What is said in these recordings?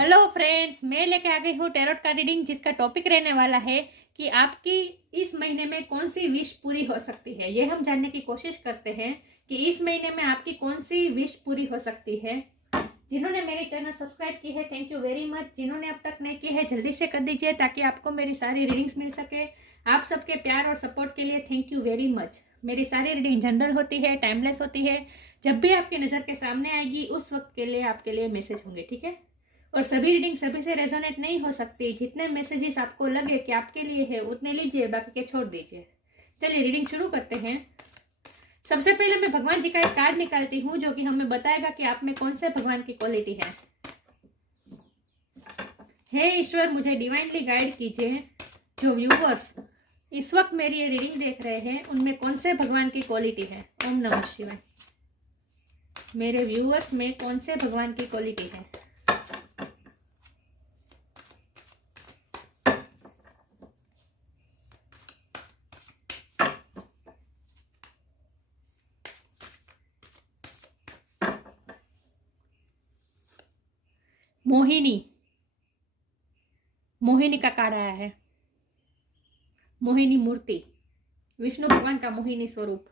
Hello friends, मैं लेके आ गई हूँ टैरोट का रीडिंग, जिसका टॉपिक रहने वाला है कि आपकी इस महीने में कौन सी विश पूरी हो सकती है। ये हम जानने की कोशिश करते हैं कि इस महीने में आपकी कौन सी विश पूरी हो सकती है। जिन्होंने मेरे चैनल सब्सक्राइब की है, थैंक यू वेरी मच। जिन्होंने अब तक नहीं की है, जल्दी से कर दीजिए ताकि आपको मेरी सारी रीडिंग्स मिल सके। आप सबके प्यार और सपोर्ट के लिए थैंक यू वेरी मच। मेरी सारी रीडिंग जनरल होती है, टाइमलेस होती है। जब भी आपकी नज़र के सामने आएगी उस वक्त के लिए आपके लिए मैसेज होंगे, ठीक है। और सभी रीडिंग सभी से रेजोनेट नहीं हो सकती। जितने मैसेजेस आपको लगे कि आपके लिए है उतने लीजिए, बाकी के छोड़ दीजिए। चलिए रीडिंग शुरू करते हैं। सबसे पहले मैं भगवान जी का एक कार्ड निकालती हूँ जो कि हमें बताएगा कि आप में कौन से भगवान की क्वालिटी है। हे ईश्वर, मुझे डिवाइनली गाइड कीजिए। जो व्यूवर्स इस वक्त मेरी ये रीडिंग देख रहे हैं उनमें कौन से भगवान की क्वालिटी है। ओम नमः शिवाय। मेरे व्यूवर्स में कौन से भगवान की क्वालिटी है। मोहिनी, मोहिनी का कार्ड आया है। मोहिनी मूर्ति, विष्णु भगवान का मोहिनी स्वरूप।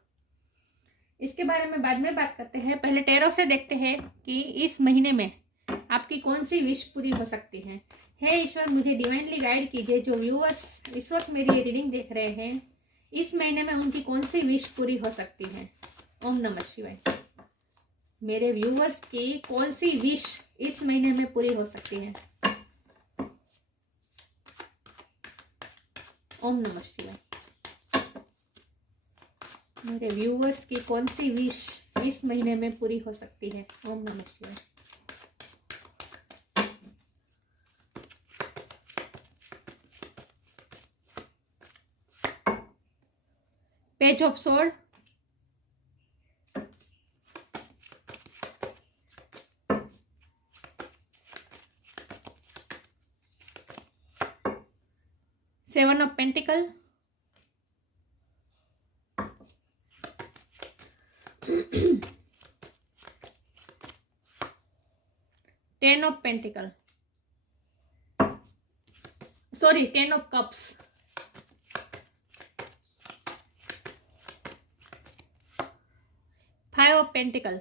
इसके बारे में बाद में बात करते हैं। पहले टैरो से देखते हैं कि इस महीने में आपकी कौन सी विश पूरी हो सकती है। हे ईश्वर, मुझे डिवाइनली गाइड कीजिए। जो व्यूअर्स इस वक्त मेरी ये रीडिंग देख रहे हैं इस महीने में उनकी कौन सी विश पूरी हो सकती है। ओम नमः शिवाय। मेरे व्यूअर्स की कौन सी विश इस महीने में पूरी हो सकती है। ओम नमः शिवाय। मेरे व्यूवर्स की कौन सी विश इस महीने में पूरी हो सकती है। ओम नमः शिवाय। Page of sword, seven of pentacle, ten of pentacle, sorry ten of cups, five of pentacle,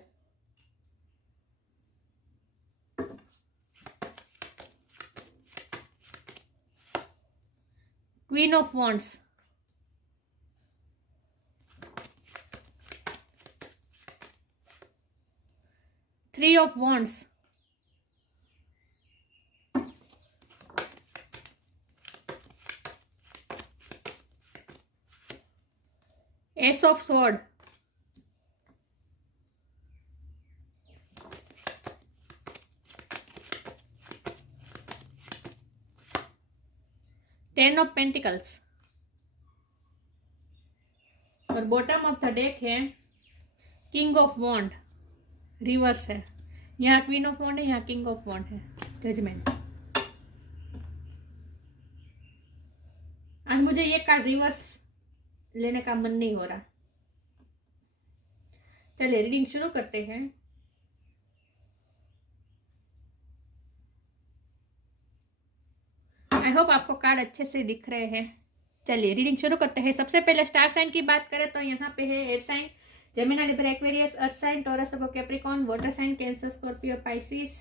queen of wands, three of wands, S of sword, ten of pentacles. और बॉटम ऑफ द डेक है king of wand, reverse है। यहाँ queen of wand है, यहाँ king of wand है, judgement. आज मुझे ये कार्ड रिवर्स लेने का मन नहीं हो रहा। चलिए रीडिंग शुरू करते हैं। आई होप आपको कार्ड अच्छे से दिख रहे हैं। चलिए रीडिंग शुरू करते हैं। सबसे पहले स्टार साइन की बात करें तो यहाँ पे है air sign, Gemini, Libra, Aquarius, earth sign, Taurus, Capricorn, water sign, Cancer, Scorpio, Pisces,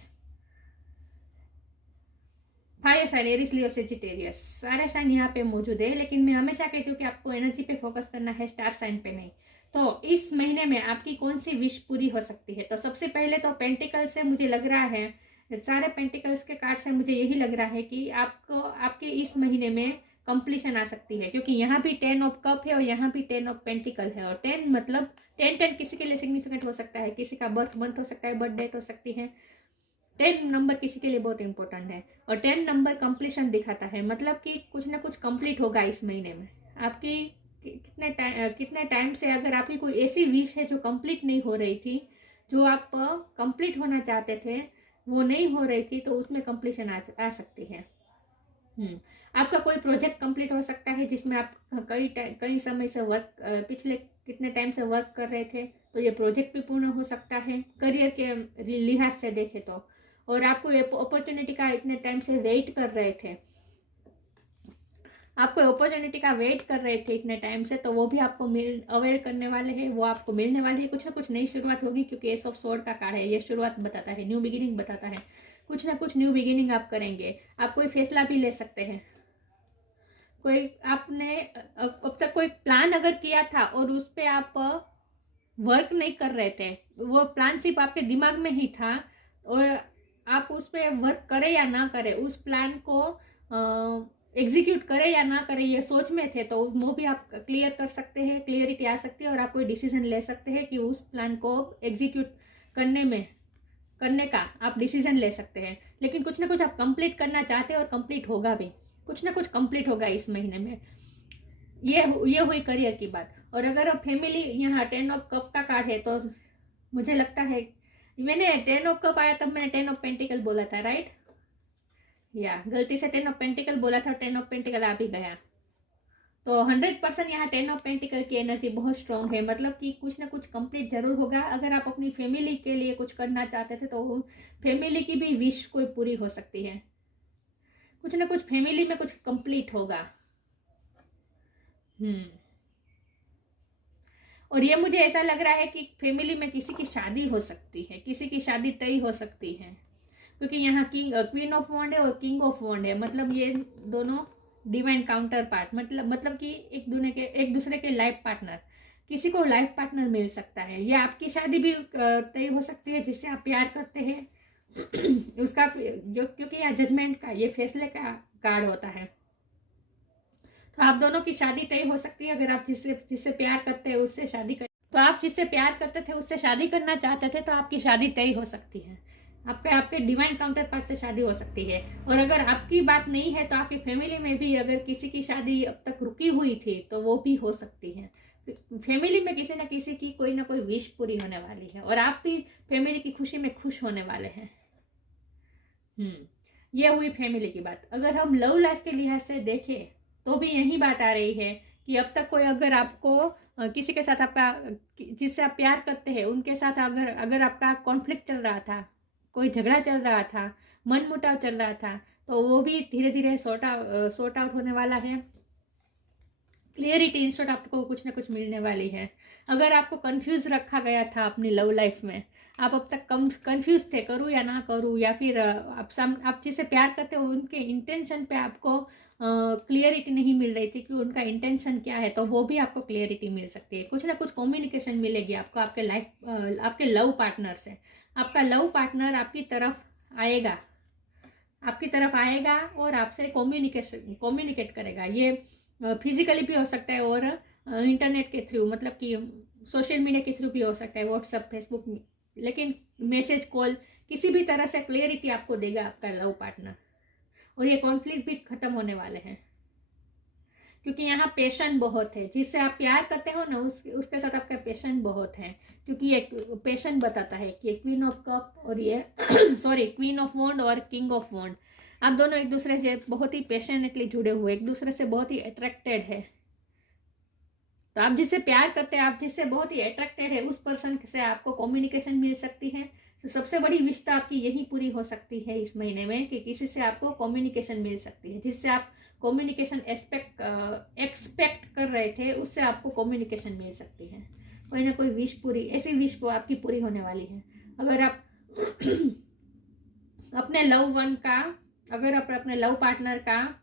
fire sign, Aries, Leo, Sagittarius. सारे साइन यहाँ पे मौजूद है, लेकिन मैं हमेशा कहती हूँ कि आपको एनर्जी पे फोकस करना है, स्टार साइन पे नहीं। तो इस महीने में आपकी कौन सी विश पूरी हो सकती है। तो सबसे पहले तो पेंटिकल से मुझे लग रहा है, सारे पेंटिकल्स के कार्ड से मुझे यही लग रहा है कि आपको आपके इस महीने में कंप्लीशन आ सकती है, क्योंकि यहाँ भी टेन ऑफ कप है और यहाँ भी टेन ऑफ पेंटिकल है। और टेन मतलब टेन किसी के लिए सिग्निफिकेंट हो सकता है, किसी का बर्थ मंथ हो सकता है, बर्थ डेट हो सकती है। 10 नंबर किसी के लिए बहुत इंपॉर्टेंट है और 10 नंबर कंप्लीशन दिखाता है, मतलब कि कुछ ना कुछ कंप्लीट होगा इस महीने में। आपकी कितने टाइम से अगर आपकी कोई ऐसी विश है जो कंप्लीट नहीं हो रही थी, जो आप कंप्लीट होना चाहते थे, वो नहीं हो रही थी, तो उसमें कंप्लीशन आ सकती है। आपका कोई प्रोजेक्ट कंप्लीट हो सकता है जिसमें आप कई समय से पिछले कितने टाइम से वर्क कर रहे थे, तो ये प्रोजेक्ट भी पूर्ण हो सकता है करियर के लिहाज से देखें तो। और आपको अपॉर्चुनिटी का इतने टाइम से वेट कर रहे थे, आपको अपॉर्चुनिटी का वेट कर रहे थे इतने टाइम से, तो वो भी आपको अवेयर करने वाले हैं, वो आपको मिलने वाली है। कुछ ना कुछ नई शुरुआत होगी, क्योंकि एस ऑफ स्वॉर्ड का कार्ड है, ये शुरुआत बताता है, न्यू बिगिनिंग बताता है। कुछ ना कुछ न्यू बिगिनिंग आप करेंगे। आप कोई फैसला भी ले सकते हैं। कोई आपने अब तक कोई प्लान अगर किया था और उस पर आप वर्क नहीं कर रहे थे, वो प्लान सिर्फ आपके दिमाग में ही था, और आप उस पर वर्क करें या ना करें, उस प्लान को एग्जीक्यूट करें या ना करें, ये सोच में थे, तो वो भी आप क्लियर कर सकते हैं, क्लियरिटी आ सकती है, और आप कोई डिसीजन ले सकते हैं कि उस प्लान को एग्जीक्यूट करने का आप डिसीजन ले सकते हैं। लेकिन कुछ ना कुछ आप कंप्लीट करना चाहते हैं, और कंप्लीट होगा भी, कुछ ना कुछ कंप्लीट होगा इस महीने में। ये हुई करियर की बात। और अगर अब फैमिली, यहाँ 10 ऑफ कप का कार्ड है, तो मुझे लगता है, मैंने 10 ऑफ कप आया तब मैंने 10 ऑफ पेंटिकल बोला था, राइट? या गलती से 10 ऑफ पेंटिकल बोला था, 10 ऑफ पेंटिकल आ भी गया। तो 100% यहाँ 10 ऑफ पेंटिकल की एनर्जी बहुत स्ट्रांग है, मतलब कि कुछ ना कुछ कंप्लीट जरूर होगा। अगर आप अपनी फैमिली के लिए कुछ करना चाहते थे, तो फैमिली की भी विश कोई पूरी हो सकती है। कुछ ना कुछ फैमिली में कुछ कंप्लीट होगा। और ये मुझे ऐसा लग रहा है कि फैमिली में किसी की शादी हो सकती है, किसी की शादी तय हो सकती है, क्योंकि यहाँ क्वीन ऑफ वॉन्ड है और किंग ऑफ वॉन्ड है। मतलब ये दोनों डिवाइन काउंटर पार्ट, मतलब कि एक दूसरे के लाइफ पार्टनर, किसी को लाइफ पार्टनर मिल सकता है। या आपकी शादी भी तय हो सकती है जिससे आप प्यार करते हैं उसका जो, क्योंकि यहाँ जजमेंट का, ये फैसले का कार्ड होता है, तो आप दोनों की शादी तय हो सकती है। अगर आप जिससे प्यार करते हैं उससे शादी कर, तो आप जिससे प्यार करते थे उससे शादी करना चाहते थे, तो आपकी शादी तय हो सकती है। आपके डिवाइन काउंटर पार्ट से शादी हो सकती है। और अगर आपकी बात नहीं है, तो आपकी फैमिली में भी अगर किसी की शादी अब तक रुकी हुई थी, तो वो भी हो सकती है। फैमिली में किसी न किसी की कोई ना कोई विश पूरी होने वाली है, और आप भी फैमिली की खुशी में खुश होने वाले हैं। ये हुई फैमिली की बात। अगर हम लव लाइफ के लिहाज से देखें, तो भी यही बात आ रही है कि अब तक कोई, अगर आपको किसी के साथ आपका, जिससे आप प्यार करते हैं, उनके साथ अगर आपका कॉन्फ्लिक्ट चल रहा था, कोई झगड़ा चल रहा था, मनमुटाव चल रहा था, तो वो भी धीरे धीरे सॉर्ट आउट होने वाला है। क्लियरिटी इन शॉर्ट आपको कुछ ना कुछ मिलने वाली है। अगर आपको कंफ्यूज रखा गया था अपनी लव लाइफ में, आप अब तक कंफ्यूज थे, करूँ या ना करूँ, या फिर आप जिससे प्यार करते हो उनके इंटेंशन पे आपको क्लियरिटी नहीं मिल रही थी कि उनका इंटेंशन क्या है, तो वो भी आपको क्लियरिटी मिल सकती है। कुछ ना कुछ कम्युनिकेशन मिलेगी आपको आपके लव पार्टनर से। आपका लव पार्टनर आपकी तरफ आएगा और आपसे कम्युनिकेट करेगा। ये फिजिकली भी हो सकता है, और इंटरनेट के थ्रू, मतलब कि सोशल मीडिया के थ्रू भी हो सकता है, व्हाट्सएप, फेसबुक, लेकिन मैसेज, कॉल, किसी भी तरह से क्लियरिटी आपको देगा आपका लव पार्टनर। और ये कॉन्फ्लिक्ट भी खत्म होने वाले हैं, क्योंकि यहाँ पेशन बहुत है। जिससे आप प्यार करते हो ना, उसके साथ आपका पेशन बहुत है, क्योंकि ये पेशन बताता है कि क्वीन ऑफ कप और ये क्वीन ऑफ वॉन्ड और किंग ऑफ वॉन्ड, आप दोनों एक दूसरे से बहुत ही पैशनेटली जुड़े हुए, एक दूसरे से बहुत ही अट्रैक्टेड है। तो आप जिससे प्यार करते हैं, आप जिससे बहुत ही अट्रैक्टेड है, उस पर्सन से आपको कम्युनिकेशन मिल सकती है। तो सबसे बड़ी विश तो आपकी यही पूरी हो सकती है इस महीने में, कि किसी से आपको कम्युनिकेशन मिल सकती है, जिससे आप कम्युनिकेशन एक्सपेक्ट कर रहे थे, उससे आपको कम्युनिकेशन मिल सकती है। कोई ना कोई विश पूरी, ऐसी विश वो आपकी पूरी होने वाली है। अगर आप अपने लव पार्टनर का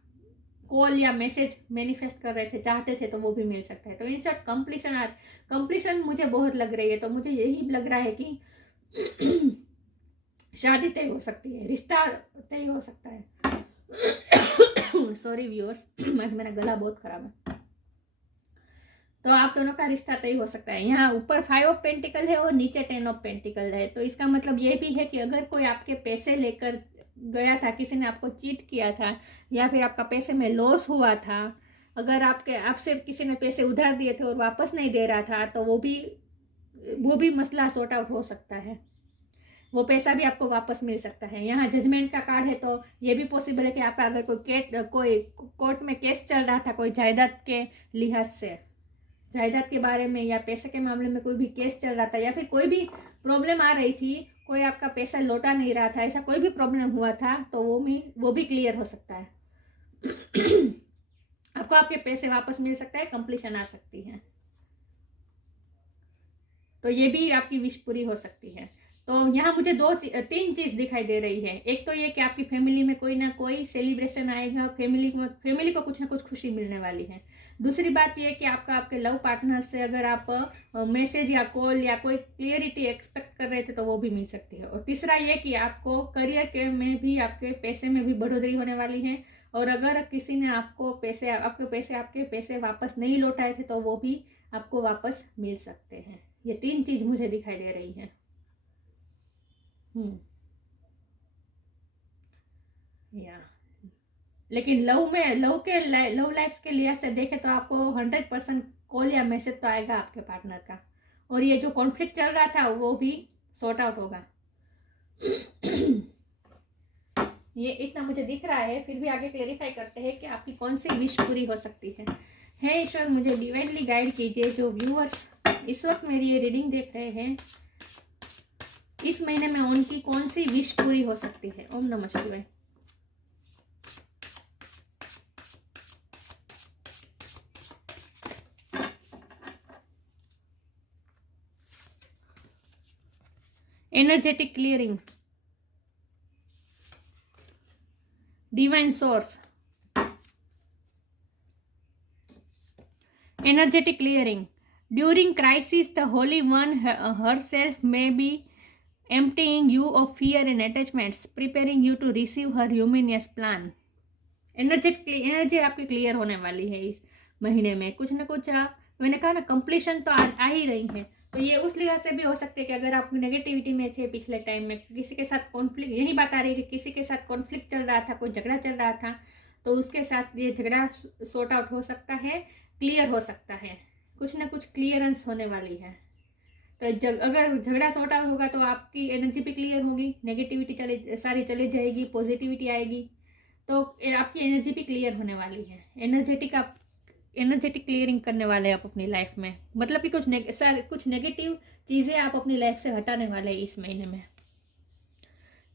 कॉल या मैसेज मैनिफेस्ट कर रहे थे, चाहते थे, तो वो भी मिल सकता है। तो इन शॉर्ट कंप्लीशन मुझे बहुत लग रही है। तो मुझे यही लग रहा है कि शादी तय हो सकती है, रिश्ता तय हो सकता है। सॉरी व्यूअर्स, आज मेरा गला बहुत खराब है। तो आप दोनों का रिश्ता तय हो सकता है। यहाँ ऊपर 5 ऑफ पेंटिकल है और नीचे 10 ऑफ पेंटिकल है। तो इसका मतलब ये भी है कि अगर कोई आपके पैसे लेकर गया था, किसी ने आपको चीट किया था, या फिर आपका पैसे में लॉस हुआ था, अगर आपसे किसी ने पैसे उधार दिए थे और वापस नहीं दे रहा था, तो वो भी मसला सॉर्ट आउट हो सकता है। वो पैसा भी आपको वापस मिल सकता है। यहाँ जजमेंट का कार्ड है, तो ये भी पॉसिबल है कि आपका अगर कोई कोर्ट में केस चल रहा था, कोई जायदाद के लिहाज से, जायदाद के बारे में या पैसे के मामले में कोई भी केस चल रहा था, या फिर कोई भी प्रॉब्लम आ रही थी, कोई आपका पैसा लौटा नहीं रहा था, ऐसा कोई भी प्रॉब्लम हुआ था, तो वो भी क्लियर हो सकता है। आपको आपके पैसे वापस मिल सकता है, कंप्लीशन आ सकती है। तो ये भी आपकी विश पूरी हो सकती है। तो यहाँ मुझे 3 चीज दिखाई दे रही है। एक तो ये कि आपकी फैमिली में कोई ना कोई सेलिब्रेशन आएगा, फैमिली को कुछ ना कुछ खुशी मिलने वाली है। दूसरी बात ये कि आपके लव पार्टनर से अगर आप मैसेज या कॉल या कोई क्लियरिटी एक्सपेक्ट कर रहे थे तो वो भी मिल सकती है। और तीसरा ये कि आपको करियर के में भी, आपके पैसे में भी बढ़ोतरी होने वाली है। और अगर किसी ने आपके पैसे वापस नहीं लौटाए थे तो वो भी आपको वापस मिल सकते हैं। ये 3 चीज मुझे दिखाई दे रही है। या लेकिन लव लाइफ के लिहाज से देखे तो आपको 100% कॉल या मैसेज तो आएगा आपके पार्टनर का। और ये जो कॉन्फ्लिक्ट चल रहा था वो भी सॉर्ट आउट होगा। ये इतना मुझे दिख रहा है। फिर भी आगे क्लेरिफाई करते हैं कि आपकी कौन सी विश पूरी हो सकती है। हे ईश्वर, मुझे डिवाइनली गाइड कीजिए। जो व्यूअर्स इस वक्त मेरी ये रीडिंग देख रहे हैं, इस महीने में उनकी कौन सी विश पूरी हो सकती है। ओम नमः शिवाय। Energetic clearing, divine source, energetic clearing. During crisis, the Holy One herself may be emptying you of fear and attachments, preparing you to receive her luminous plan. Energy आपकी क्लियर होने वाली है इस महीने में। कुछ ना कुछ मैंने कहा ना, कंप्लीशन तो आ ही रही है। तो ये उस लिहाज से भी हो सकते हैं कि अगर आप नेगेटिविटी में थे पिछले टाइम में, किसी के साथ कॉन्फ्लिक्ट, यही बात आ रही है कि किसी के साथ कॉन्फ्लिक्ट चल रहा था, कोई झगड़ा चल रहा था, तो उसके साथ ये झगड़ा सॉर्ट आउट हो सकता है, क्लियर हो सकता है। कुछ ना कुछ क्लियरेंस होने वाली है। तो अगर झगड़ा सॉर्ट आउट होगा तो आपकी एनर्जी भी क्लियर होगी, नेगेटिविटी सारी चली जाएगी, पॉजिटिविटी आएगी। तो आपकी एनर्जी भी क्लियर होने वाली है। एनर्जेटिक क्लियरिंग करने वाले आप अपनी लाइफ में, मतलब कि कुछ नेगेटिव चीजें आप अपनी लाइफ से हटाने वाले हैं इस महीने में।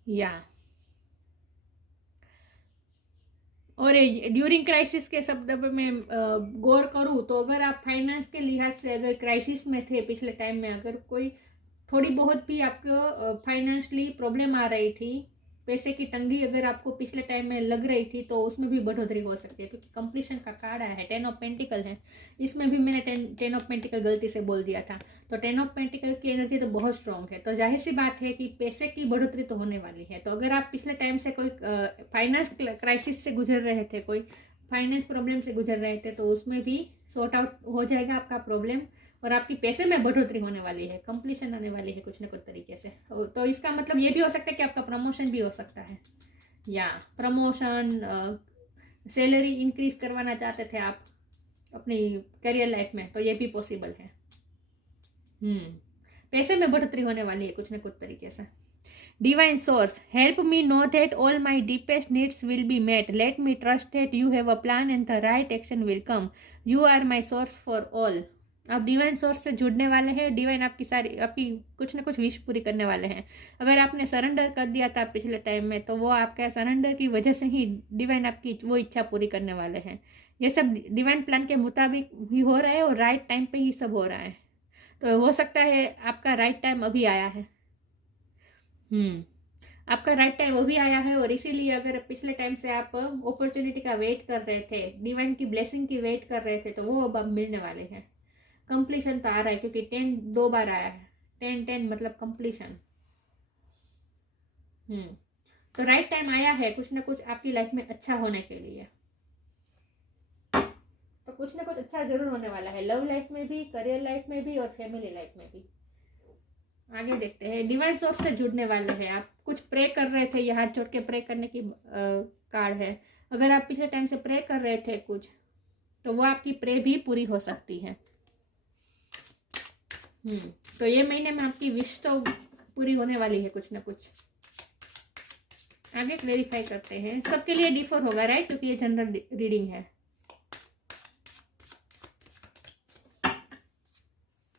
या और ड्यूरिंग क्राइसिस के शब्द में गौर करूँ तो अगर आप फाइनेंस के लिहाज से अगर क्राइसिस में थे पिछले टाइम में, अगर कोई थोड़ी बहुत भी आपको फाइनेंशियली प्रॉब्लम आ रही थी, पैसे की तंगी अगर आपको पिछले टाइम में लग रही थी, तो उसमें भी बढ़ोतरी हो सकती है। क्योंकि कंप्लीशन का कार्ड आया है, 10 ऑफ पेंटिकल है। इसमें भी मैंने 10 ऑफ पेंटिकल गलती से बोल दिया था। तो 10 ऑफ पेंटिकल की एनर्जी तो बहुत स्ट्रांग है। तो जाहिर सी बात है कि पैसे की बढ़ोतरी तो होने वाली है। तो अगर आप पिछले टाइम से कोई फाइनेंस क्राइसिस से गुजर रहे थे, कोई फाइनेंस प्रॉब्लम से गुजर रहे थे, तो उसमें भी सॉर्ट आउट हो जाएगा आपका प्रॉब्लम। और आपकी पैसे में बढ़ोतरी होने वाली है, कंप्लीशन आने वाली है कुछ ना कुछ तरीके से। तो इसका मतलब ये भी हो सकता है कि आपका प्रमोशन भी हो सकता है, या प्रमोशन, सैलरी इंक्रीज करवाना चाहते थे आप अपनी करियर लाइफ में, तो ये भी पॉसिबल है। पैसे में बढ़ोतरी होने वाली है कुछ ना कुछ तरीके से। Divine source, help me know that all my deepest needs will be met. Let me trust that you have a plan and the right action will come. You are my source for all. आप divine source से जुड़ने वाले हैं। Divine आपकी कुछ ना कुछ wish पूरी करने वाले हैं। अगर आपने सरेंडर कर दिया था पिछले टाइम में, तो वो आपके सरेंडर की वजह से ही डिवाइन आपकी वो इच्छा पूरी करने वाले हैं। ये सब डिवाइन प्लान के मुताबिक भी हो रहा है और राइट टाइम पे ही सब हो रहा है। तो हो सकता है आपका राइट टाइम अभी आया है। आपका राइट टाइम वो भी आया है। और इसीलिए अगर पिछले टाइम से आप अपॉर्चुनिटी का वेट कर रहे थे, डिवाइन की ब्लेसिंग की वेट कर रहे थे, तो वो अब मिलने वाले हैं। कंप्लीशन तो आ रहा है क्योंकि 10 2 बार आया है। 10 मतलब कंप्लीशन। तो राइट टाइम आया है कुछ ना कुछ आपकी लाइफ में अच्छा होने के लिए। तो कुछ ना कुछ अच्छा जरूर होने वाला है, लव लाइफ में भी, करियर लाइफ में भी और फैमिली लाइफ में भी। आगे देखते हैं। डिवाइन सोर्स से जुड़ने वाले हैं आप। कुछ प्रे कर रहे थे, ये हाथ जोड़ के प्रे करने की कार्ड है। अगर आप पिछले टाइम से प्रे कर रहे थे कुछ, तो वो आपकी प्रे भी पूरी हो सकती है। तो ये महीने में आपकी विश तो पूरी होने वाली है कुछ ना कुछ। आगे क्लेरिफाई करते हैं। सबके लिए D4 होगा, राइट, क्योंकि ये जनरल रीडिंग है।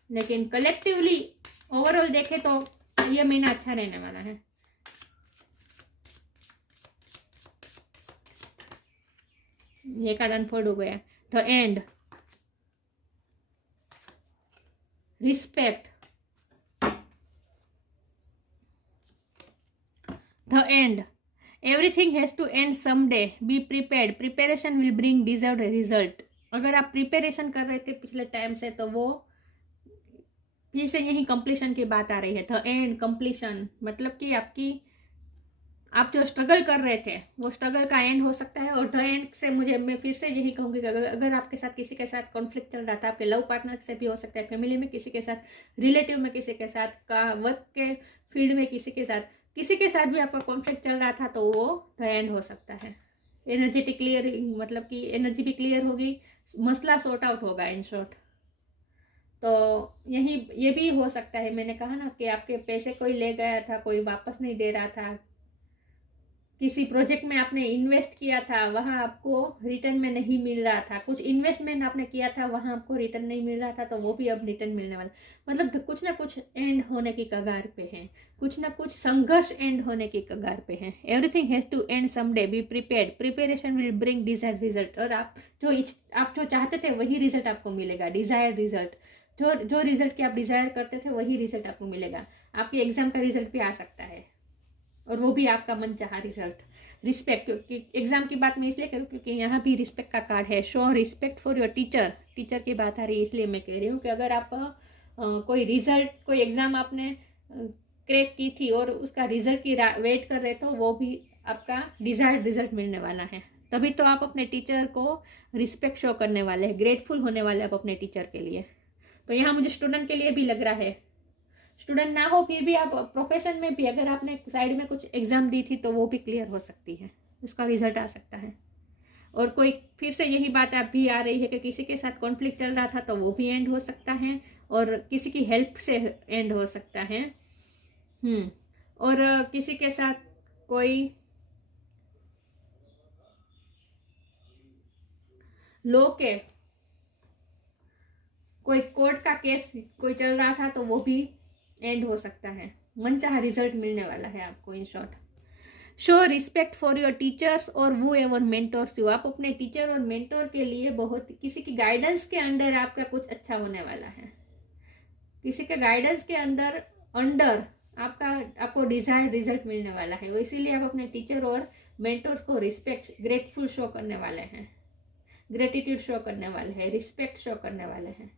लेकिन कलेक्टिवली ओवरऑल देखे तो ये महीना अच्छा रहने वाला है। ये कार्ड अनफोल्ड हो गया। The end, respect, the end, everything has to end someday, be prepared, preparation will bring deserved result. अगर आप प्रिपेरेशन कर रहे थे पिछले टाइम से तो वो फिर से यही कंप्लीशन की बात आ रही है। द एंड, कंप्लीशन, मतलब कि आप जो स्ट्रगल कर रहे थे वो स्ट्रगल का एंड हो सकता है। और द एंड से मैं फिर से यही कहूँगी कि अगर आपके साथ किसी के साथ कॉन्फ्लिक्ट चल रहा था, आपके लव पार्टनर से भी हो सकता है, फैमिली में किसी के साथ, रिलेटिव में किसी के साथ, का वर्क के फील्ड में किसी के साथ भी आपका कॉन्फ्लिक्ट चल रहा था, तो वो द एंड हो सकता है। एनर्जेटिक क्लियर, मतलब कि एनर्जी भी क्लियर होगी, मसला सॉर्ट आउट होगा इन शॉर्ट। तो ये भी हो सकता है, मैंने कहा ना कि आपके पैसे कोई ले गया था, कोई वापस नहीं दे रहा था, किसी प्रोजेक्ट में आपने इन्वेस्ट किया था, वहां आपको रिटर्न में नहीं मिल रहा था, कुछ इन्वेस्टमेंट आपने किया था, वहां आपको रिटर्न नहीं मिल रहा था, तो वो भी अब रिटर्न मिलने वाला। मतलब कुछ ना कुछ एंड होने की कगार पे है, कुछ ना कुछ संघर्ष एंड होने की कगार पे है। Everything has to end someday, be prepared, preparation will bring desired result. और आप जो चाहते थे वही रिजल्ट आपको मिलेगा, डिजायर्ड रिजल्ट। जो रिजल्ट की आप डिजायर करते थे वही रिजल्ट आपको मिलेगा। आपके एग्जाम का रिजल्ट भी आ सकता है, और वो भी आपका मन चाहा रिजल्ट। रिस्पेक्ट, क्योंकि एग्जाम की बात मैं इसलिए करूँ क्योंकि यहाँ भी रिस्पेक्ट का कार्ड है। Show respect for your teacher, teacher की बात आ रही है, इसलिए मैं कह रही हूँ कि अगर आप कोई एग्जाम आपने क्रैक की थी और उसका रिजल्ट की वेट कर रहे तो वो भी आपका डिजायर्ड रिजल्ट मिलने वाला है। तभी तो आप अपने टीचर को रिस्पेक्ट शो करने वाले हैं, ग्रेटफुल होने वाले हैं आप अपने टीचर के लिए। तो यहाँ मुझे स्टूडेंट के लिए भी लग रहा है, स्टूडेंट ना हो फिर भी आप प्रोफेशन में भी अगर आपने साइड में कुछ एग्जाम दी थी तो वो भी क्लियर हो सकती है, उसका रिजल्ट आ सकता है। और कोई फिर से यही बात भी आ रही है कि किसी के साथ कॉन्फ्लिक्ट चल रहा था तो वो भी एंड हो सकता है, और किसी की हेल्प से एंड हो सकता है। और किसी के साथ कोई लो के कोई कोर्ट का केस कोई चल रहा था तो वो भी एंड हो सकता है। मनचाहा रिजल्ट मिलने वाला है आपको in short. Show respect for your teachers और वो एवर मेंटोर्स यू, आप अपने टीचर और मेंटोर के लिए बहुत, किसी की गाइडेंस के अंडर आपका कुछ अच्छा होने वाला है, किसी के गाइडेंस के अंडर आपको डिजायर्ड रिजल्ट मिलने वाला है। वो इसीलिए आप अपने टीचर और मेंटोर्स को रिस्पेक्ट, ग्रेटफुल शो करने वाले हैं, ग्रेटिट्यूड शो करने वाले हैं, रिस्पेक्ट शो करने वाले हैं।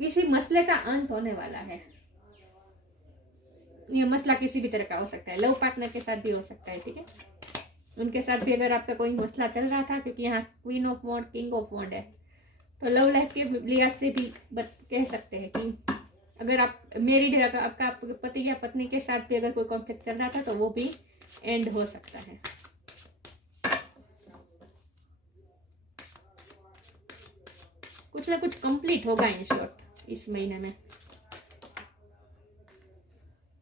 किसी मसले का अंत होने वाला है। ये मसला किसी भी तरह का हो सकता है, लव पार्टनर के साथ भी हो सकता है, ठीक है, उनके साथ भी अगर आपका कोई मसला चल रहा था, क्योंकि यहाँ queen of wand, king of wand है, तो लव लाइफ के लिहाज से भी कह सकते हैं कि अगर आप मेरिड है, आपका पति या पत्नी के साथ भी अगर कोई कॉन्फ्लिक्ट चल रहा था तो वो भी एंड हो सकता है। कुछ ना कुछ कंप्लीट होगा इन शॉर्ट इस महीने में।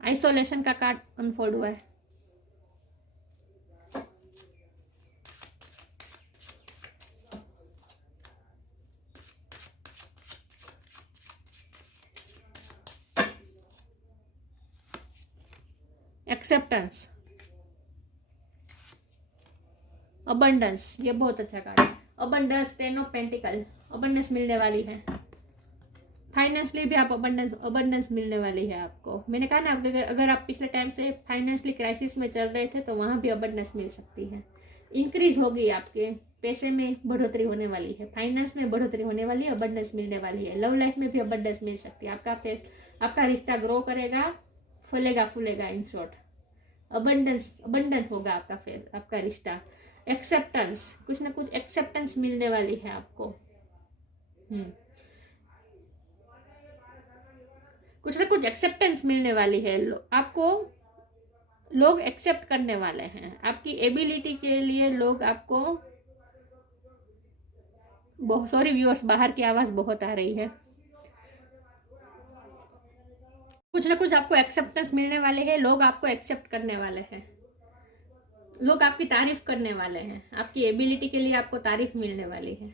आइसोलेशन का कार्ड अनफोल्ड हुआ है। एक्सेप्टेंस, अबंडेंस, ये बहुत अच्छा कार्ड है। Abundance, ten of pentacle, abundance मिलने वाली है। फाइनेंशियली भी आप अबंडेंस मिलने वाली है आपको। मैंने कहा ना, अगर आप पिछले टाइम से फाइनेंशियली क्राइसिस में चल रहे थे तो वहां भी अबंडेंस मिल सकती है। इंक्रीज होगी, आपके पैसे में बढ़ोतरी होने वाली है, फाइनेंस में बढ़ोतरी होने वाली है, अबंडेंस मिलने वाली है। लव लाइफ में भी अबंडेंस मिल सकती है। आपका रिश्ता ग्रो करेगा, फलेगा फूलेगा, इन शॉर्ट अबंडेंस होगा आपका रिश्ता। एक्सेप्टेंस, कुछ ना कुछ एक्सेप्टेंस मिलने वाली है आपको। कुछ ना कुछ एक्सेप्टेंस मिलने वाली है आपको, लोग एक्सेप्ट करने वाले हैं आपकी एबिलिटी के लिए। लोग आपको, सॉरी व्यूअर्स, बाहर की आवाज बहुत आ रही है। कुछ ना कुछ आपको एक्सेप्टेंस मिलने वाले हैं, लोग आपको एक्सेप्ट करने वाले हैं, लोग आपकी तारीफ करने वाले हैं, आपकी एबिलिटी के लिए आपको तारीफ मिलने वाली है,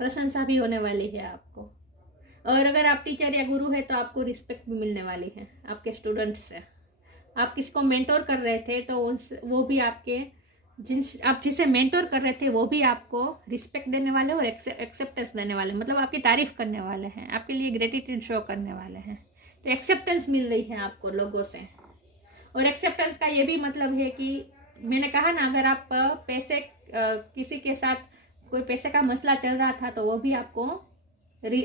प्रशंसा भी होने वाली है आपको। और अगर आप टीचर या गुरु है तो आपको रिस्पेक्ट भी मिलने वाली है आपके स्टूडेंट्स से। आप किसी को मेंटोर कर रहे थे तो वो भी आपके आप जिसे मेंटोर कर रहे थे वो भी आपको रिस्पेक्ट देने वाले और एक्सेप्टेंस देने वाले, मतलब आपकी तारीफ करने वाले हैं, आपके लिए ग्रेटिट्यूड शो करने वाले हैं। तो एक्सेप्टेंस मिल रही है आपको लोगों से। और एक्सेप्टेंस का ये भी मतलब है कि मैंने कहा ना, अगर आप पैसे किसी के साथ कोई पैसे का मसला चल रहा था तो वो भी आपको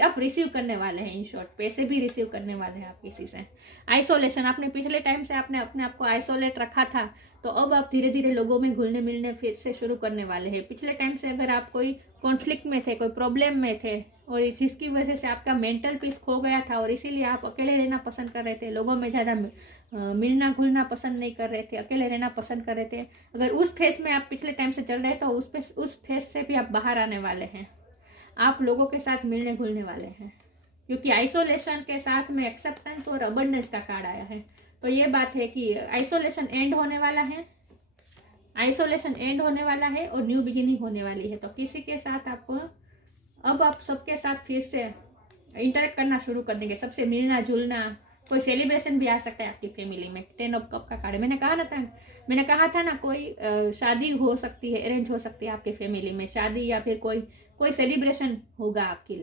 आप रिसीव करने वाले हैं। इन शॉर्ट पैसे भी रिसीव करने वाले हैं आप किसी से। आइसोलेशन, आपने पिछले टाइम से आपने अपने आप को आइसोलेट रखा था तो अब आप धीरे धीरे लोगों में घुलने मिलने फिर से शुरू करने वाले हैं। पिछले टाइम से अगर आप कोई कॉन्फ्लिक्ट में थे, कोई प्रॉब्लम में थे और इसकी वजह से आपका मेंटल पीस खो गया था और इसीलिए आप अकेले रहना पसंद कर रहे थे, लोगों में ज़्यादा मिलना घुलना पसंद नहीं कर रहे थे, अकेले रहना पसंद कर रहे थे, अगर उस फेस में आप पिछले टाइम से चल रहे तो उस फेस से भी आप बाहर आने वाले हैं। आप लोगों के साथ मिलने घुलने वाले हैं, क्योंकि आइसोलेशन के साथ में एक्सेप्टेंस और अबंडेंस का कार्ड आया है। तो ये बात है कि आइसोलेशन एंड होने वाला है, आइसोलेशन एंड होने वाला है और न्यू बिगिनिंग होने वाली है। तो किसी के साथ आपको अब आप सबके साथ फिर से इंटरेक्ट करना शुरू कर देंगे, सबसे मिलना जुलना, कोई सेलिब्रेशन भी आ सकता है आपकी फैमिली में। 10 ऑफ कप का कार्ड है। मैंने कहा था ना कोई शादी हो सकती है, अरेंज हो सकती है आपके फैमिली में, शादी या फिर कोई सेलिब्रेशन होगा आपकी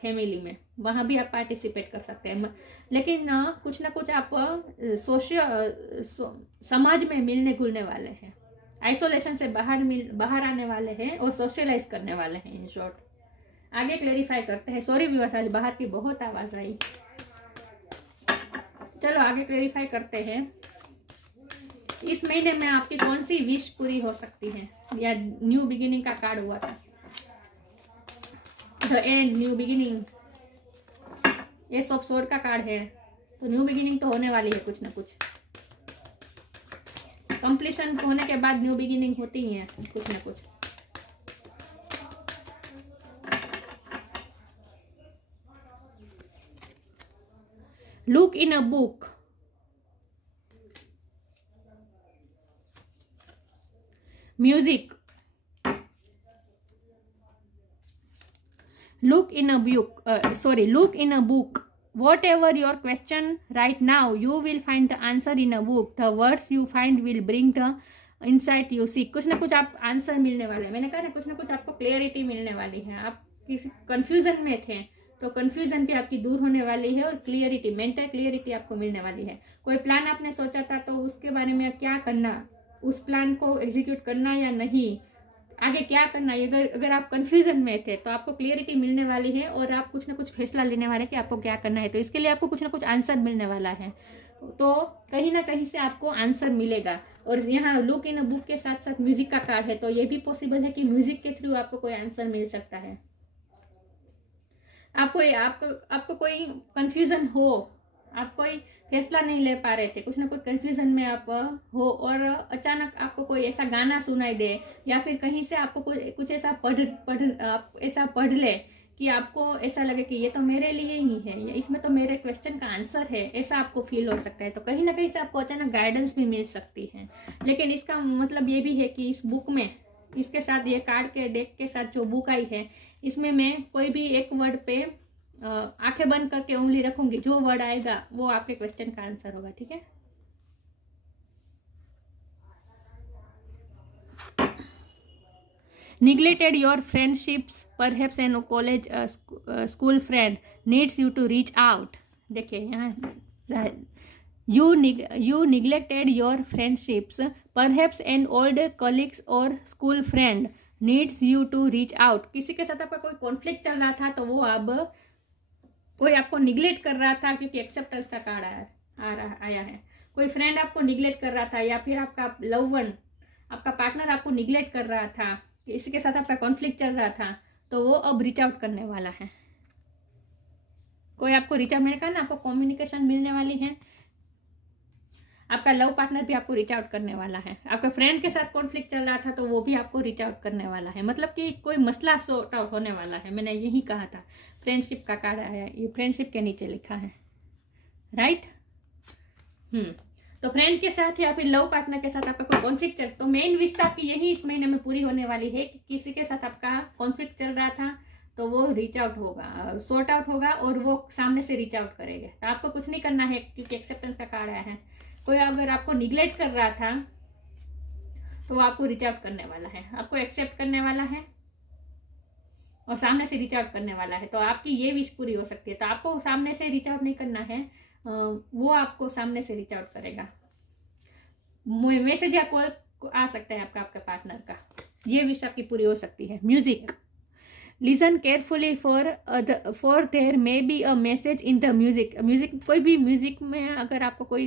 फैमिली में, वहाँ भी आप पार्टिसिपेट कर सकते हैं। लेकिन कुछ ना कुछ आप समाज में मिलने घुलने वाले हैं, आइसोलेशन से बाहर आने वाले हैं और सोशलाइज करने वाले हैं। इन शॉर्ट आगे क्लेरिफाई करते हैं। सॉरी व्यूअर्स, आज बाहर की बहुत आवाज आई। चलो आगे क्लेरिफाई करते हैं। इस महीने में आपकी कौन सी विश पूरी हो सकती है, या न्यू बिगिनिंग का कार्ड हुआ था, the end, new beginning, S of sword का कार्ड है। तो न्यू बिगिनिंग तो होने वाली है, कुछ ना कुछ कंप्लीशन होने के बाद न्यू बिगिनिंग होती ही है, कुछ ना कुछ। Look in a book. Music. Look in a book. Look in a book. Whatever your question right now, you will find the answer in a book. The words you find will bring the insight you seek. कुछ ना कुछ आप answer मिलने वाले हैं। मैंने कहा ना, कुछ ना कुछ आपको क्लियरिटी मिलने वाली है। आप किसी कंफ्यूजन में थे तो कंफ्यूजन भी आपकी दूर होने वाली है और क्लियरिटी, मेंटल क्लियरिटी आपको मिलने वाली है। कोई प्लान आपने सोचा था तो उसके बारे में क्या करना, उस प्लान को एग्जीक्यूट करना या नहीं, आगे क्या करना है, अगर आप कंफ्यूजन में थे तो आपको क्लियरिटी मिलने वाली है और आप कुछ ना कुछ फैसला लेने वाले हैं कि आपको क्या करना है। तो इसके लिए आपको कुछ ना कुछ आंसर मिलने वाला है, तो कहीं ना कहीं से आपको आंसर मिलेगा। और यहाँ लुक इन अ बुक के साथ साथ म्यूजिक का कार्ड है, तो ये भी पॉसिबल है कि म्यूजिक के थ्रू आपको कोई आंसर मिल सकता है। आपको कोई कंफ्यूजन हो, आप कोई फैसला नहीं ले पा रहे थे, कुछ ना कुछ कंफ्यूजन में आप हो और अचानक आपको कोई ऐसा गाना सुनाई दे या फिर कहीं से आपको कुछ ऐसा पढ़ ले कि आपको ऐसा लगे कि ये तो मेरे लिए ही है, या इसमें तो मेरे क्वेश्चन का आंसर है, ऐसा आपको फील हो सकता है। तो कहीं ना कहीं से आपको अचानक गाइडेंस भी मिल सकती है। लेकिन इसका मतलब ये भी है कि इस बुक में, इसके साथ ये कार्ड के डेक के साथ जो बुक आई है, इसमें मैं कोई भी एक वर्ड पे आंखें बंद करके उंगली रखूंगी, जो वर्ड आएगा वो आपके क्वेश्चन का आंसर होगा। ठीक है। Neglected your friendships, perhaps an college school friend needs you to reach out. देखिए यहाँ you neglected your friendships, perhaps an old colleagues or school friend needs you to reach out. किसी के साथ आपका कोई कॉन्फ्लिक्ट चल रहा था तो वो अब कोई आपको निगलेक्ट कर रहा था, क्योंकि एक्सेप्टेंस का कार्ड आया है। कोई फ्रेंड आपको निगलेक्ट कर रहा था या फिर आपका लव वन, आपका पार्टनर आपको निगलेक्ट कर रहा था, किसी के साथ आपका कॉन्फ्लिक्ट चल रहा था, तो वो अब रीच आउट करने वाला है। कोई आपको रीच आउट, मैंने कहा ना आपको कम्युनिकेशन मिलने वाली है। आपका लव पार्टनर भी आपको रीच आउट करने वाला है। आपका फ्रेंड के साथ कॉन्फ्लिक्ट चल रहा था तो वो भी आपको रीच आउट करने वाला है। मतलब कि कोई मसला सॉर्ट आउट होने वाला है। मैंने यही कहा था, फ्रेंडशिप का कार्ड आया है, ये फ्रेंडशिप के नीचे लिखा है, राइट। तो फ्रेंड के साथ या फिर लव पार्टनर के साथ आपका कोई कॉन्फ्लिक्ट तो मेन विश आपकी यही इस महीने में पूरी होने वाली है कि किसी के साथ आपका कॉन्फ्लिक्ट चल रहा था तो वो रीच आउट होगा, सॉर्ट आउट होगा और वो सामने से रीच आउट करेगा। तो आपको कुछ नहीं करना है क्योंकि एक्सेप्टेंस का कार्ड आया है। कोई अगर आपको निग्लेक्ट कर रहा था तो वो आपको रीच आउट करने वाला है, आपको एक्सेप्ट करने वाला है और सामने से रीच आउट करने वाला है। तो आपकी ये विश पूरी हो सकती है। तो आपको सामने से रीच आउट नहीं करना है, वो आपको सामने से रीच आउट करेगा। मैसेज या कॉल आ सकता है आपका पार्टनर का, ये विश आपकी पूरी हो सकती है। Music, listen carefully for there may be a message in the music. कोई भी म्यूजिक में अगर आपको कोई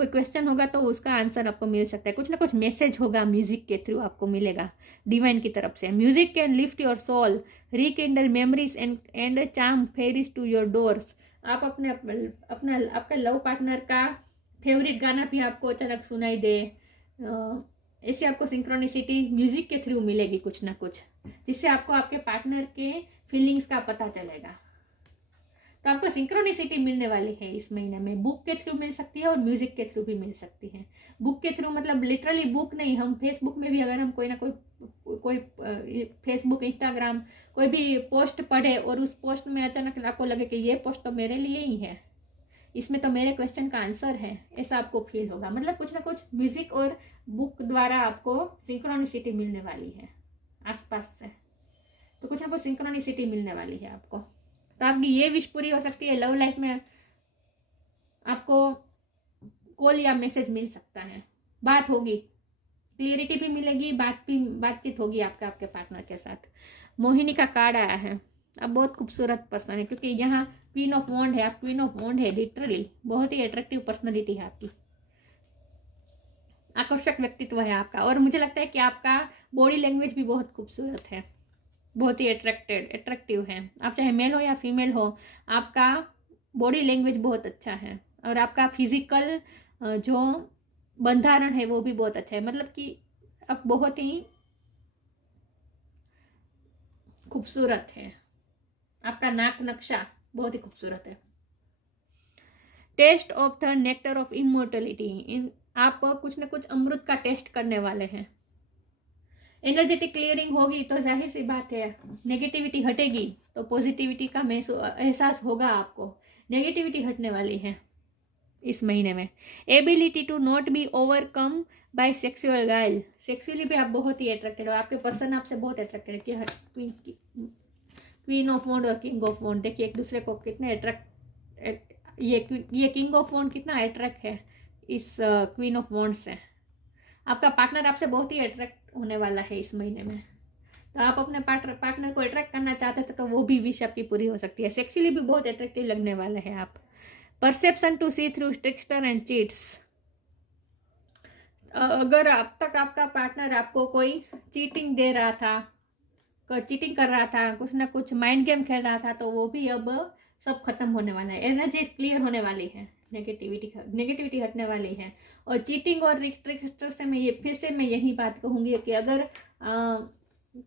क्वेश्चन होगा तो उसका आंसर आपको मिल सकता है, कुछ ना कुछ मैसेज होगा म्यूजिक के थ्रू आपको मिलेगा डिवाइन की तरफ से। Music can lift your soul, rekindle memories and charm fairies to your doors. आप आपका लव पार्टनर का फेवरेट गाना भी आपको अचानक सुनाई दे, ऐसे आपको सिंक्रोनिसिटी म्यूजिक के थ्रू मिलेगी कुछ ना कुछ, जिससे आपको आपके पार्टनर के फीलिंग्स का पता चलेगा। तो आपको सिंक्रोनिसिटी मिलने वाली है इस महीने में। बुक के थ्रू मिल सकती है और म्यूजिक के थ्रू भी मिल सकती है। बुक के थ्रू मतलब लिटरली बुक नहीं, हम फेसबुक में भी अगर हम कोई ना कोई फेसबुक इंस्टाग्राम कोई भी पोस्ट पढ़े और उस पोस्ट में अचानक आपको लगे कि ये पोस्ट तो मेरे लिए ही है, इसमें तो मेरे क्वेश्चन का आंसर है, ऐसा आपको फील होगा। मतलब कुछ ना कुछ म्यूजिक और बुक द्वारा आपको सिंक्रोनिसिटी मिलने वाली है आसपास से। तो कुछ ना कुछ सिंक्रोनिसिटी मिलने वाली है आपको। तो आपकी ये विश पूरी हो सकती है। लव लाइफ में आपको कॉल या मैसेज मिल सकता है, बात होगी, क्लियरिटी भी मिलेगी, बातचीत होगी आपके पार्टनर के साथ। मोहिनी का कार्ड आया है। अब बहुत खूबसूरत पर्सन है क्योंकि यहाँ क्वीन ऑफ वॉन्ड है, आप क्वीन ऑफ वॉन्ड है, लिटरली बहुत ही अट्रैक्टिव पर्सनालिटी है आपकी, आकर्षक व्यक्तित्व है आपका। और मुझे लगता है कि आपका बॉडी लैंग्वेज भी बहुत खूबसूरत है, बहुत ही अट्रैक्टिव है। आप चाहे मेल हो या फीमेल हो, आपका बॉडी लैंग्वेज बहुत अच्छा है और आपका फिजिकल जो बंधारण है वो भी बहुत अच्छा है। मतलब कि आप बहुत ही खूबसूरत है, आपका नाक नक्शा बहुत ही खूबसूरत है। Taste of the nectar of immortality, आप कुछ ना कुछ अमृत का टेस्ट करने वाले हैं। एनर्जेटिक क्लियरिंग होगी तो जाहिर सी बात है नेगेटिविटी हटेगी तो पॉजिटिविटी का एहसास होगा आपको। नेगेटिविटी हटने वाली है इस महीने में। Ability to not be overcome by sexual guile, sexually भी आप बहुत ही अट्रैक्टेड हो, आपके पर्सन आपसे बहुत अट्रैक्टेड है। क्वीन ऑफ वॉन्ड और किंग ऑफ वॉन्ड, देखिए एक दूसरे को कितने ये किंग ऑफ वॉन्ड कितना अट्रैक्ट है इस क्वीन ऑफ वॉन्ड से। आपका पार्टनर आपसे बहुत ही अट्रैक्ट होने वाला है इस महीने में। तो आप अपने पार्टनर को अट्रैक्ट करना चाहते थे तो वो भी विश आपकी पूरी हो सकती है। सेक्सुअली भी बहुत अट्रैक्टिव लगने वाले हैं आप। Perception to see through trickster and cheats, अगर अब तक आपका पार्टनर आपको कोई चीटिंग दे रहा था, चीटिंग कर रहा था, कुछ ना कुछ माइंड गेम खेल रहा था, तो वो भी अब सब खत्म होने वाला है। एनर्जी क्लियर होने वाली है, नेगेटिविटी हटने वाली है। और चीटिंग और ट्रिक्स्टर से मैं यही बात कहूंगी कि अगर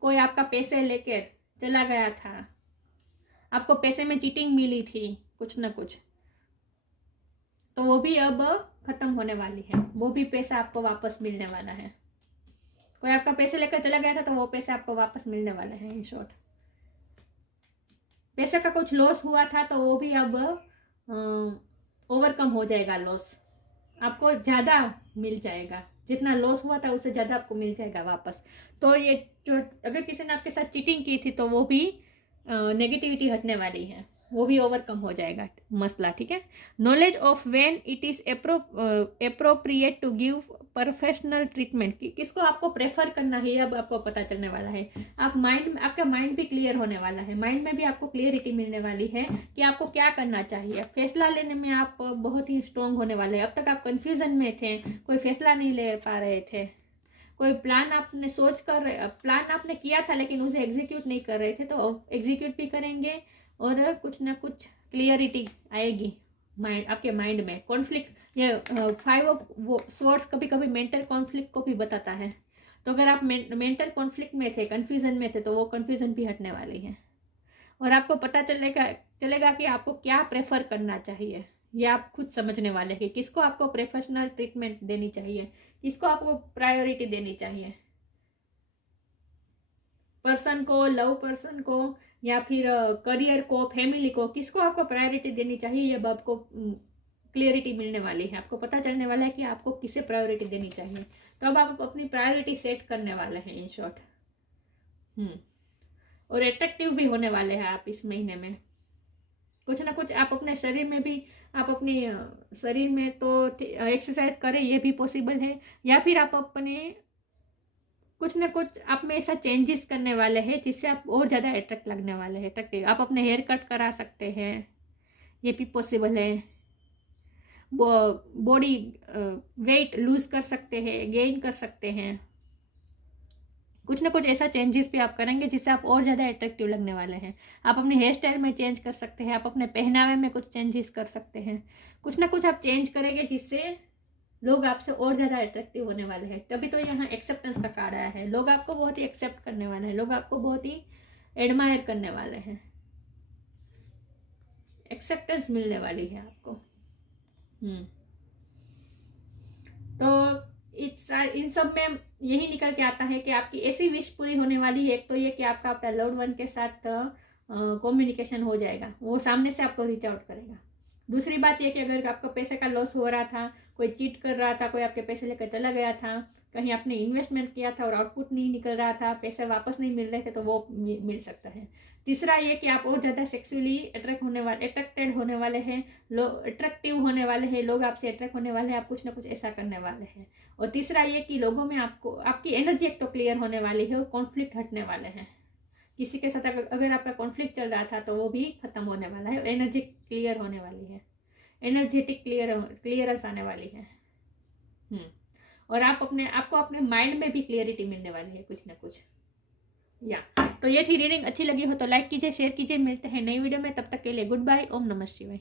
कोई आपका पैसे लेकर चला गया था, आपको पैसे में चीटिंग मिली थी कुछ ना कुछ, तो वो भी अब खत्म होने वाली है, वो भी पैसा आपको वापस मिलने वाला है। कोई आपका पैसे लेकर चला गया था तो वो पैसे आपको वापस मिलने वाले हैं। इन शॉर्ट पैसे का कुछ लॉस हुआ था तो वो भी अब ओवरकम हो जाएगा। लॉस आपको ज़्यादा मिल जाएगा, जितना लॉस हुआ था उससे ज़्यादा आपको मिल जाएगा वापस। तो ये जो अगर किसी ने आपके साथ चीटिंग की थी तो वो भी नेगेटिविटी हटने वाली है, वो भी ओवरकम हो जाएगा मसला, ठीक है। Knowledge of when it is appropriate to give professional treatment, किसको आपको प्रेफर करना है अब आपको पता चलने वाला है। आपका माइंड भी क्लियर होने वाला है, माइंड में भी आपको क्लियरिटी मिलने वाली है कि आपको क्या करना चाहिए। फैसला लेने में आप बहुत ही स्ट्रांग होने वाले हैं। अब तक आप कंफ्यूजन में थे, कोई फैसला नहीं ले पा रहे थे, कोई प्लान आपने किया था लेकिन उसे एग्जीक्यूट नहीं कर रहे थे, तो एग्जीक्यूट भी करेंगे और कुछ ना कुछ क्लियरिटी आएगी आपके माइंड में। कॉन्फ्लिक्ट, ये 5 ऑफ स्वॉर्ड्स कभी कभी मेंटल कॉन्फ्लिक्ट को भी बताता है। तो अगर आप मेंटल कॉन्फ्लिक्ट में थे, कंफ्यूजन में थे, तो वो कंफ्यूजन भी हटने वाली है और आपको पता चलेगा कि आपको क्या प्रेफर करना चाहिए। ये आप खुद समझने वाले हैं कि किसको आपको प्रोफेशनल ट्रीटमेंट देनी चाहिए, किसको आपको प्रायोरिटी देनी चाहिए। पर्सन को, लव पर्सन को, या फिर करियर को, फैमिली को, किसको आपको प्रायोरिटी देनी चाहिए, ये अब आपको क्लियरिटी मिलने वाली है। आपको पता चलने वाला है कि आपको किसे प्रायोरिटी देनी चाहिए। तो अब आप अपनी प्रायोरिटी सेट करने वाले हैं इन शॉर्ट। और एट्रैक्टिव भी होने वाले हैं आप इस महीने में। कुछ ना कुछ आप अपने शरीर में भी, आप अपने शरीर में तो एक्सरसाइज करें, ये भी पॉसिबल है, या फिर आप अपने कुछ ना कुछ आप में ऐसा चेंजेस करने वाले हैं जिससे आप और ज़्यादा अट्रैक्ट लगने वाले हैं, अट्रैक्टिव। आप अपने हेयर कट करा सकते हैं, ये भी पॉसिबल है। बॉडी वेट लूज कर सकते हैं, गेन कर सकते हैं। कुछ ना कुछ ऐसा चेंजेस भी आप करेंगे जिससे आप और ज़्यादा अट्रैक्टिव लगने वाले हैं। आप अपने हेयर स्टाइल में चेंज कर सकते हैं, आप अपने पहनावे में कुछ चेंजेस कर सकते हैं। कुछ ना कुछ आप चेंज करेंगे जिससे लोग आपसे और ज़्यादा अट्रैक्टिव होने वाले हैं। तभी तो यहाँ एक्सेप्टेंस का कार्ड आया है। लोग आपको बहुत ही एक्सेप्ट करने वाले हैं, लोग आपको बहुत ही एडमायर करने वाले हैं, एक्सेप्टेंस मिलने वाली है आपको। तो इन सब में यही निकल के आता है कि आपकी ऐसी विश पूरी होने वाली है। एक तो ये कि आपका अपना लव्ड वन के साथ कम्युनिकेशन हो जाएगा, वो सामने से आपको रीच आउट करेगा। दूसरी बात ये कि अगर आपका पैसे का लॉस हो रहा था, कोई चीट कर रहा था, कोई आपके पैसे लेकर चला गया था, कहीं आपने इन्वेस्टमेंट किया था और आउटपुट नहीं निकल रहा था, पैसे वापस नहीं मिल रहे थे, तो वो मिल सकता है। तीसरा ये कि आप और ज़्यादा सेक्सुअली अट्रैक्टेड होने वाले हैं, अट्रैक्टिव होने वाले हैं, लोग आपसे अट्रैक्ट होने वाले हैं, आप कुछ ना कुछ ऐसा करने वाले हैं। और तीसरा ये कि लोगों में आपकी एनर्जी एक तो क्लियर होने वाली है और कॉन्फ्लिक्ट हटने वाले हैं। किसी के साथ अगर आपका कॉन्फ्लिक्ट चल रहा था तो वो भी खत्म होने वाला है, एनर्जी क्लियर होने वाली है, एनर्जेटिक क्लियरेंस आने वाली है। और आपको अपने माइंड में भी क्लियरिटी मिलने वाली है कुछ ना कुछ। तो ये थी रीडिंग। अच्छी लगी हो तो लाइक कीजिए, शेयर कीजिए। मिलते हैं नई वीडियो में, तब तक के लिए गुड बाय। ओम नमः शिवाय।